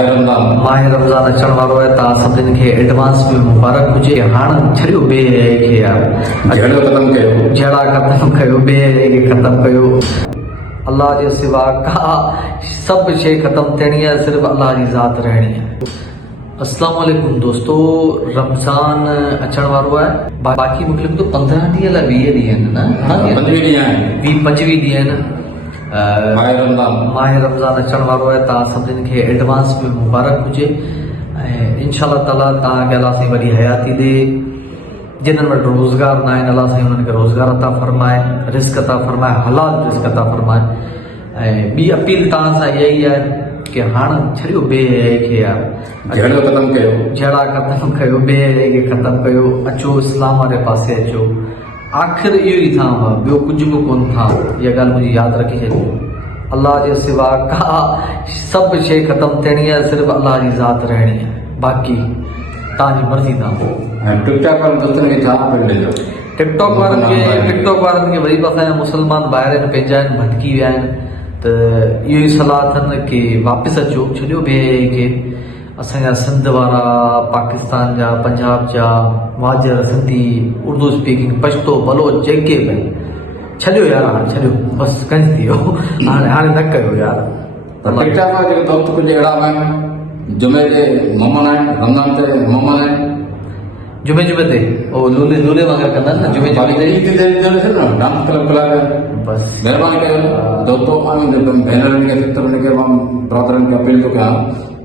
माह रमज़ान अचण वारो आहे। तव्हां सभिनी खे एडवांस में मुबारक हुजे। हाणे छॾियो ॿिए खे यार, जहिड़ा ख़तमु कयो, ॿिए खे ख़तमु कयो। अल्लाह जे सिवा का सभु शइ ख़तमु थियणी आहे, सिर्फ़ु अल्लाह जी ज़ात रहणी आहे। अस्सलाम वालेकुम दोस्तो, रमज़ान अचण वारो आहे। बाक़ी मूंखे लॻे थो 15 ॾींहं लाइ 20 ॾींहं आहिनि न, 25 ॾींहं आहिनि। माह रमज़ान अचण वारो आहे। तव्हां सभिनी खे एडवांस में मुबारक हुजे ऐं इंशाअल्लाह ताला तव्हांखे अल्लाह साईं वॾी हयाती ॾे। जिन्हनि वटि रोज़गार न आहिनि, अल्लाह साईं हुननि खे रोज़गार अता फ़रमाए, रिस्क अता फ़रमाए, हलाल रिस्क अता फ़रमाए। ऐं ॿी अपील तव्हां सां इहा ई आहे कि हाणे छॾियो ॿिए खे यार, जहिड़ा ख़तमु कयो, ॿिए खे ख़तमु कयो। अचो इस्लाम वारे पासे अचो। आख़िर इहो ई था, ॿियो कुझु बि कोन था। इहा ॻाल्हि मुंहिंजी यादि रखी छॾियो। अल्लाह जे सिवा का सभु शइ ख़तमु थियणी आहे, सिर्फ़ु अल्लाह जी ज़ात रहणी आहे। बाक़ी तव्हांजी मर्ज़ी था। टिकटॉक वारनि खे वरी बि असांजा मुस्लमान ॿाहिरि आहिनि, पंहिंजा आहिनि, भटकी विया आहिनि। त इहो ई सलाह अथनि कि वापसि अचो, छॾियो ॿिए खे। असांजा सिंध वारा, पाकिस्तान जा, पंजाब जा, महाजर, सिंधी, उर्दू स्पीकिंग, पश्तो, बलोच, जेके बि छॾियो यार, हाणे छॾियो बसि, कंज थी वियो। हाणे न कयो यार। जुमे ते मोमन आहिनि, रमज़ान ते मोमन आहिनि, जुमे ते ओ लूले वग़ैरह कंदा आहिनि न, जुमे ते डांस क्लब कलाक। बसि महिरबानी कयो दोस्तो, भेनरुनि खे, सिस्टरनि खे, मां ब्रदरनि खे अपील थो कयां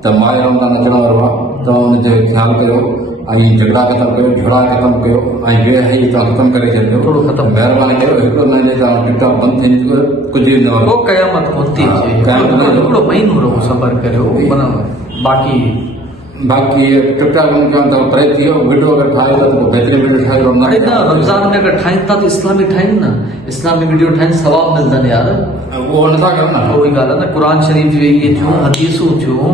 त माह रमज़ान अचण वारो आहे, त हुनजो ख़्यालु कयो ऐं झगड़ा ख़तमु कयो, झोड़ा ख़तमु कयो ऐं बेहई तव्हां ख़तमु करे छॾियो। थोरो ख़तमु महिरबानी कयो। हिकिड़ो महीने तव्हां टिकटॉक बंदि थी कुझु न को क़यामत कोन थी अचे। हिकिड़ो महीनो रहो, सबर करियो। माना बाक़ी टिकटॉक परे थी वियो। वीडियो अगरि ठाहियो त पोइ बहितरीन वीडियो ठाहियो। अरे न, रमज़ान में अगरि ठाहिनि था त इस्लामी ठाहिनि न, इस्लामी वीडियो ठाहिनि, सवाब मिलंदनि यार। उहो नथा कनि न, उहो ई ॻाल्हि आहे न। क़ुर शरीफ़ इहे थियूं, हदीसूं थियूं,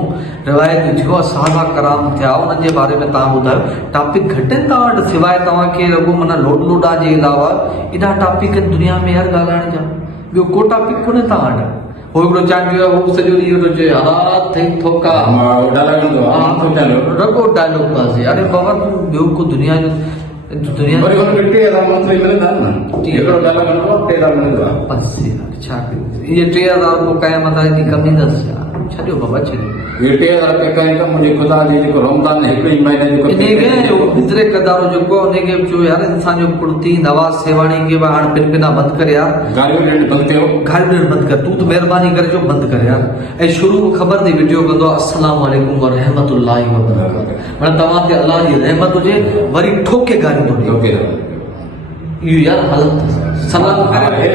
रिवायतूं थियूं, सहाबा कराम थिया, उन्हनि जे बारे में तव्हां ॿुधायो। टॉपिक घटि आहिनि तव्हां वटि, सवाइ तव्हांखे रुॻो माना लोडा जे अलावा एॾा टॉपिक आहिनि दुनिया में यार ॻाल्हाइण जा। ॿियो को टॉपिक कोन्हे तव्हां वटि। हो हिकिड़ो चांडियो आहे, उहो सॼो ॾींहुं वेठो चए थोका, रुॻो डायलॉग बाज़ी। अरे बाबा तूं ॿियो को दुनिया जो छा इहे 3000 को क़यामत जी कमी अथसि यार। छॾियो बाबा, छॾियो। हिजरे कदारो जेको आहे उनखे चयो यार, इंसान जो कुर्ती नवाज़ सेवाणी खे हाणे पिनपिना बंदि करे यार, गालियूं ॾियणु बंदि कर। तूं त महिरबानी करे जो बंदि कर यार। ऐं शुरू ख़बर थी वीडियो कंदो आहे अस्सलाम वालेकुम व रहमतुल्लाहि व बरकातहू, माना तव्हां ते अल्लाह जी रहमत हुजे, वरी ठोके गालियूं थो ॾिए। इहो यार हालत सलाम करे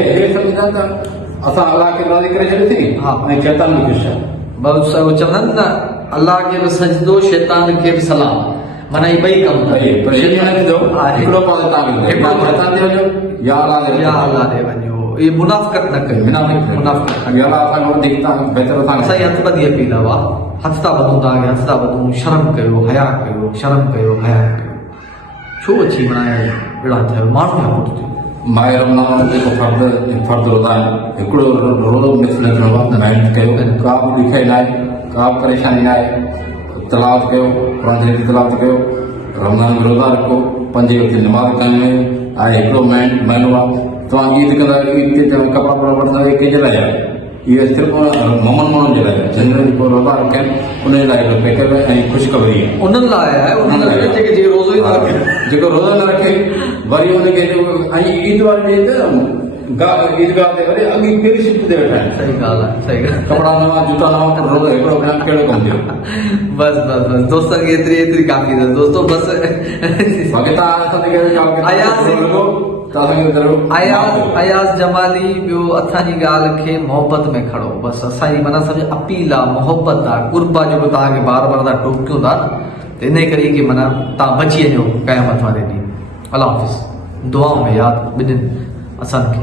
असां अल्लाह खे राज़ी करे छॾीसीं। हा, ऐं शैतान खे ख़ुशि आहे। बसि चवंदा आहिनि न, अल्लाह खे बि सजदो, शैतान खे बि सलाम। माना इहे ॿई कम इहे मुनाफ़िक़त न कयो। असांजी हथ ॿधी अपील आहे, हथ था ॿधूं तव्हांखे, हथ था ॿधूं। शर्म कयो, हया कयो, शर्म कयो, हया कयो। छो अची वणाया अहिड़ा थियो माण्हू जा पुट थियो। माह रमज़ान जेको फर्द रोज़ा आहिनि, हिकिड़ो रोज़ो मिस न थियणो आहे। महिनत कयो, का बि ॾुखियाई न आहे, का बि परेशानी न आहे। तलावत कयो, क़ुर शरीफ़ जी तलावत कयो, रमज़ान में रोज़ा रखो, 5 वक़्त नमाज़ काइम ऐं हिकिड़ो महीनो आहे। तव्हां ईद कंदा, ईद ते कपिड़ा वपड़ा वठंदा, इहे कंहिंजे लाइ आहे? इहे सिर्फ़ु मोमन माण्हुनि जे लाइ आहे, जिन रोज़ा रखनि उन जे लाइ पैकेज ऐं ख़ुशख़बरी आहे। उन्हनि लाइ आहे, जेके रोज़ो ई न रखे, जेको रोज़ो न रखे, वरी हुनखे ऐं ईद वारे ॾींहुं ईदगाह ते वरी अॻी कहिड़ी शिफ्ट ते वेठा आहिनि। सही ॻाल्हि आहे, सही ॻाल्हि। कपिड़ा नवां, जूता नवां, रोज़ो हिकिड़ो कहिड़ो कमु थियो। बसि दोस्तनि खे एतिरी काफ़ी अथव दोस्तो। बसि अयाज़ जमाली ॿियो असांजी ॻाल्हि खे मोहबत में खणो। बसि असांजी माना सम्झ अपील आहे, मोहबत आहे, कुर्बा जेको तव्हांखे बार बार था टोकियूं था, त इन करे की माना तव्हां बची वञो क़यामत वारे ॾींहुं। अल्लाह हाफ़िज़। दुआऊं में यादि ॿिन्हिनि असांखे।